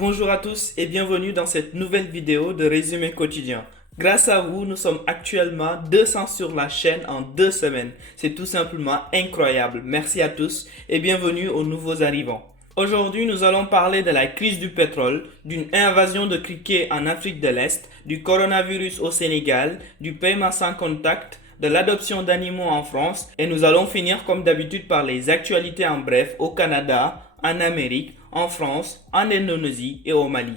Bonjour à tous et bienvenue dans cette nouvelle vidéo de Résumé quotidien. Grâce à vous, nous sommes actuellement 200 sur la chaîne en 2 semaines. C'est tout simplement incroyable. Merci à tous et bienvenue aux nouveaux arrivants. Aujourd'hui, nous allons parler de la crise du pétrole, d'une invasion de criquets en Afrique de l'Est, du coronavirus au Sénégal, du paiement sans contact, de l'adoption d'animaux en France et nous allons finir comme d'habitude par les actualités en bref au Canada, en Amérique, en France, en Indonésie et au Mali.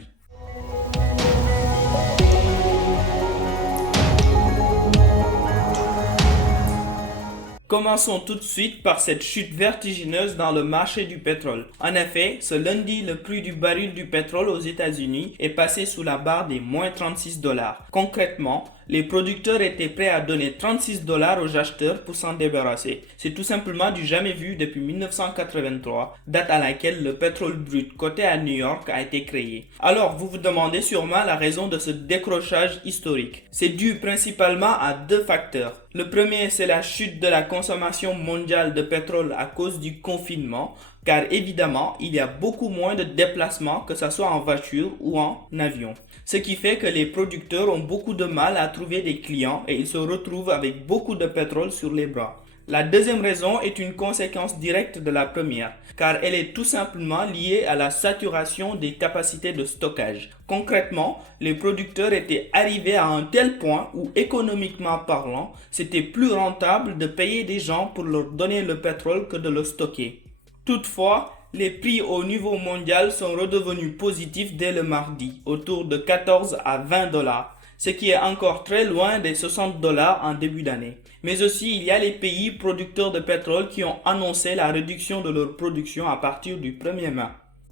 Commençons tout de suite par cette chute vertigineuse dans le marché du pétrole. En effet, ce lundi, le prix du baril du pétrole aux États-Unis est passé sous la barre des moins 36 dollars. Concrètement, les producteurs étaient prêts à donner 36 dollars aux acheteurs pour s'en débarrasser. C'est tout simplement du jamais vu depuis 1983, date à laquelle le pétrole brut coté à New York a été créé. Alors, vous vous demandez sûrement la raison de ce décrochage historique. C'est dû principalement à deux facteurs. Le premier, c'est la chute de la consommation mondiale de pétrole à cause du confinement, car évidemment, il y a beaucoup moins de déplacements, que ce soit en voiture ou en avion. Ce qui fait que les producteurs ont beaucoup de mal à trouver des clients et ils se retrouvent avec beaucoup de pétrole sur les bras. La deuxième raison est une conséquence directe de la première, car elle est tout simplement liée à la saturation des capacités de stockage. Concrètement, les producteurs étaient arrivés à un tel point où, économiquement parlant, c'était plus rentable de payer des gens pour leur donner le pétrole que de le stocker. Toutefois, les prix au niveau mondial sont redevenus positifs dès le mardi, autour de 14 à 20 dollars, ce qui est encore très loin des 60 dollars en début d'année. Mais aussi, il y a les pays producteurs de pétrole qui ont annoncé la réduction de leur production à partir du 1er mai.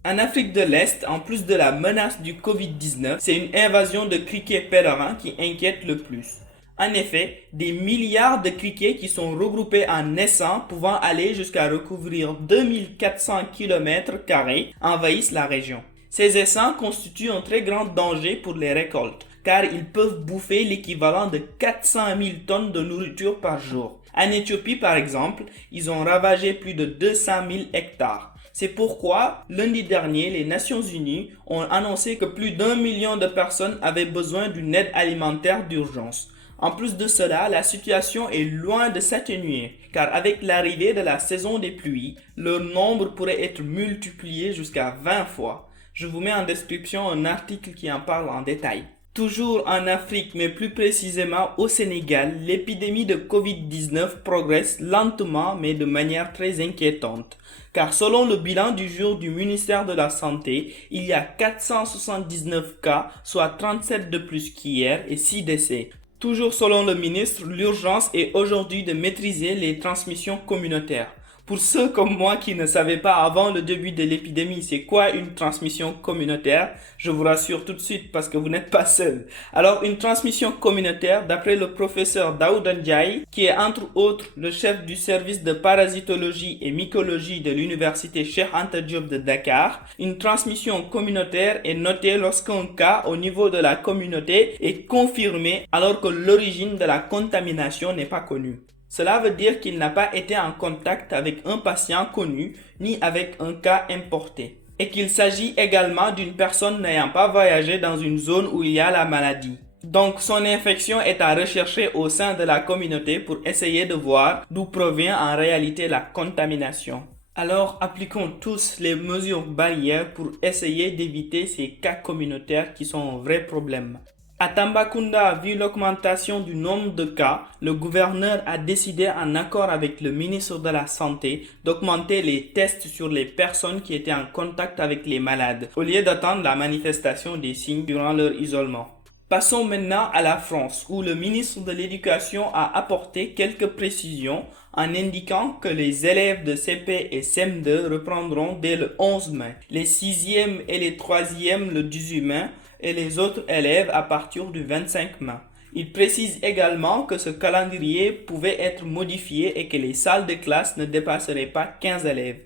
En Afrique de l'Est, en plus de la menace du Covid-19, c'est une invasion de criquets pèlerins qui inquiète le plus. En effet, des milliards de criquets qui sont regroupés en essaim pouvant aller jusqu'à recouvrir 2400 km² envahissent la région. Ces essaims constituent un très grand danger pour les récoltes, car ils peuvent bouffer l'équivalent de 400 000 tonnes de nourriture par jour. En Éthiopie, par exemple, ils ont ravagé plus de 200 000 hectares. C'est pourquoi, lundi dernier, les Nations Unies ont annoncé que plus d'1 million de personnes avaient besoin d'une aide alimentaire d'urgence. En plus de cela, la situation est loin de s'atténuer, car avec l'arrivée de la saison des pluies, leur nombre pourrait être multiplié jusqu'à 20 fois. Je vous mets en description un article qui en parle en détail. Toujours en Afrique, mais plus précisément au Sénégal, l'épidémie de Covid-19 progresse lentement mais de manière très inquiétante. Car selon le bilan du jour du ministère de la Santé, il y a 479 cas, soit 37 de plus qu'hier et 6 décès. Toujours selon le ministre, l'urgence est aujourd'hui de maîtriser les transmissions communautaires. Pour ceux comme moi qui ne savaient pas avant le début de l'épidémie c'est quoi une transmission communautaire, je vous rassure tout de suite parce que vous n'êtes pas seul. Alors une transmission communautaire, d'après le professeur Daouda Ndiaye, qui est entre autres le chef du service de parasitologie et mycologie de l'université Cheikh Anta Diop de Dakar, une transmission communautaire est notée lorsqu'un cas au niveau de la communauté est confirmé alors que l'origine de la contamination n'est pas connue. Cela veut dire qu'il n'a pas été en contact avec un patient connu ni avec un cas importé et qu'il s'agit également d'une personne n'ayant pas voyagé dans une zone où il y a la maladie. Donc son infection est à rechercher au sein de la communauté pour essayer de voir d'où provient en réalité la contamination. Alors appliquons tous les mesures barrières pour essayer d'éviter ces cas communautaires qui sont un vrai problème. À Tambacounda, vu l'augmentation du nombre de cas, le gouverneur a décidé en accord avec le ministre de la Santé d'augmenter les tests sur les personnes qui étaient en contact avec les malades, au lieu d'attendre la manifestation des signes durant leur isolement. Passons maintenant à la France, où le ministre de l'Éducation a apporté quelques précisions en indiquant que les élèves de CP et CM2 reprendront dès le 11 mai, les 6e et les 3e le 18 mai, et les autres élèves à partir du 25 mai. Il précise également que ce calendrier pouvait être modifié et que les salles de classe ne dépasseraient pas 15 élèves.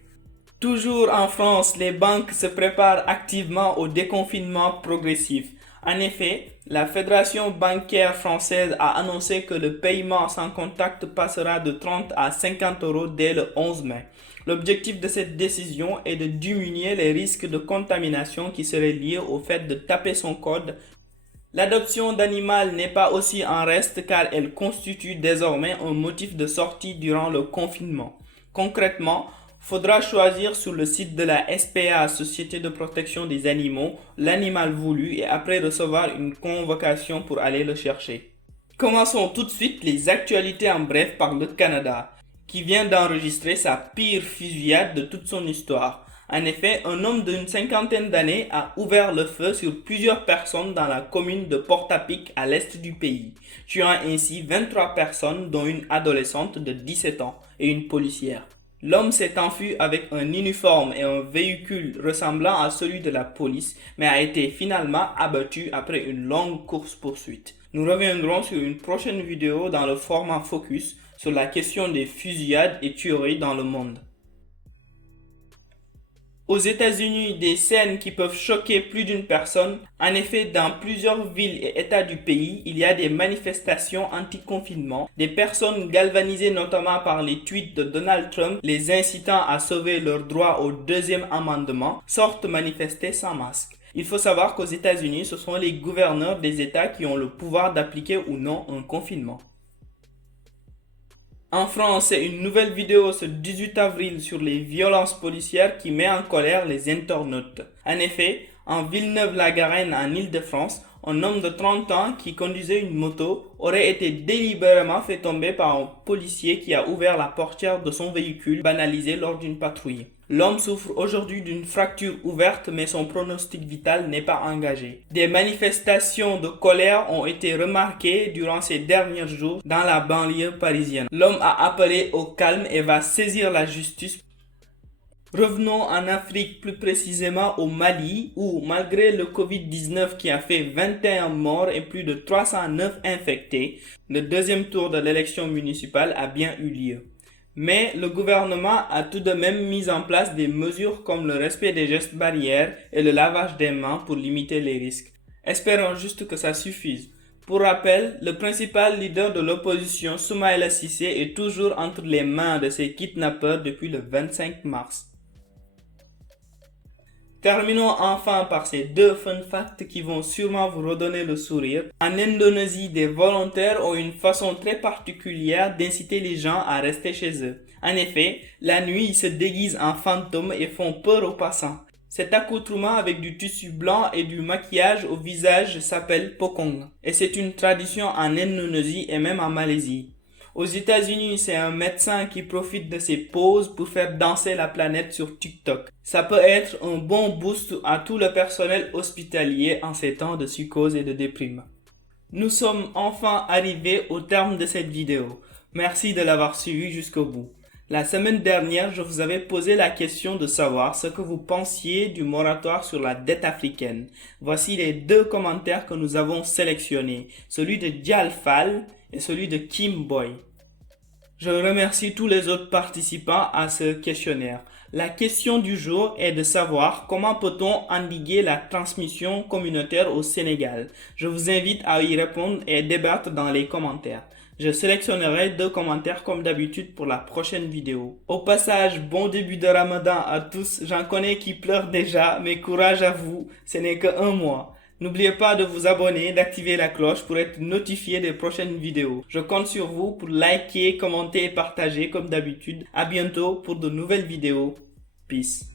Toujours en France, les banques se préparent activement au déconfinement progressif. En effet, la Fédération bancaire française a annoncé que le paiement sans contact passera de 30 à 50 € dès le 11 mai. L'objectif de cette décision est de diminuer les risques de contamination qui seraient liés au fait de taper son code. L'adoption d'animal n'est pas aussi en reste car elle constitue désormais un motif de sortie durant le confinement. Concrètement, faudra choisir sur le site de la SPA, Société de protection des animaux, l'animal voulu et après recevoir une convocation pour aller le chercher. Commençons tout de suite les actualités en bref par le Canada, qui vient d'enregistrer sa pire fusillade de toute son histoire. En effet, un homme d'une cinquantaine d'années a ouvert le feu sur plusieurs personnes dans la commune de Portapique à l'est du pays, tuant ainsi 23 personnes dont une adolescente de 17 ans et une policière. L'homme s'est enfui avec un uniforme et un véhicule ressemblant à celui de la police, mais a été finalement abattu après une longue course-poursuite. Nous reviendrons sur une prochaine vidéo dans le format Focus sur la question des fusillades et tueries dans le monde. Aux États-Unis, des scènes qui peuvent choquer plus d'une personne. En effet, dans plusieurs villes et États du pays, il y a des manifestations anti-confinement, des personnes galvanisées notamment par les tweets de Donald Trump, les incitant à sauver leur droit au deuxième amendement, sortent manifester sans masque. Il faut savoir qu'aux États-Unis, ce sont les gouverneurs des États qui ont le pouvoir d'appliquer ou non un confinement. En France, c'est une nouvelle vidéo ce 18 avril sur les violences policières qui met en colère les internautes. En effet, en Villeneuve-la-Garenne en Île-de-France, un homme de 30 ans qui conduisait une moto aurait été délibérément fait tomber par un policier qui a ouvert la portière de son véhicule banalisé lors d'une patrouille. L'homme souffre aujourd'hui d'une fracture ouverte mais son pronostic vital n'est pas engagé. Des manifestations de colère ont été remarquées durant ces derniers jours dans la banlieue parisienne. L'homme a appelé au calme et va saisir la justice. Revenons en Afrique, plus précisément au Mali, où malgré le Covid-19 qui a fait 21 morts et plus de 309 infectés, le deuxième tour de l'élection municipale a bien eu lieu. Mais le gouvernement a tout de même mis en place des mesures comme le respect des gestes barrières et le lavage des mains pour limiter les risques. Espérons juste que ça suffise. Pour rappel, le principal leader de l'opposition, Soumaïla Cissé, est toujours entre les mains de ses kidnappeurs depuis le 25 mars. Terminons enfin par ces deux fun facts qui vont sûrement vous redonner le sourire. En Indonésie, des volontaires ont une façon très particulière d'inciter les gens à rester chez eux. En effet, la nuit, ils se déguisent en fantômes et font peur aux passants. Cet accoutrement avec du tissu blanc et du maquillage au visage s'appelle pokong. Et c'est une tradition en Indonésie et même en Malaisie. Aux États-Unis, c'est un médecin qui profite de ses pauses pour faire danser la planète sur TikTok. Ça peut être un bon boost à tout le personnel hospitalier en ces temps de psychose et de déprime. Nous sommes enfin arrivés au terme de cette vidéo. Merci de l'avoir suivi jusqu'au bout. La semaine dernière, je vous avais posé la question de savoir ce que vous pensiez du moratoire sur la dette africaine. Voici les deux commentaires que nous avons sélectionnés, celui de Dialfal et celui de Kim Boy. Je remercie tous les autres participants à ce questionnaire. La question du jour est de savoir comment peut-on endiguer la transmission communautaire au Sénégal. Je vous invite à y répondre et débattre dans les commentaires. Je sélectionnerai 2 commentaires comme d'habitude pour la prochaine vidéo. Au passage, bon début de Ramadan à tous. J'en connais qui pleurent déjà, mais courage à vous, ce n'est que 1 mois. N'oubliez pas de vous abonner, d'activer la cloche pour être notifié des prochaines vidéos. Je compte sur vous pour liker, commenter et partager comme d'habitude. À bientôt pour de nouvelles vidéos. Peace.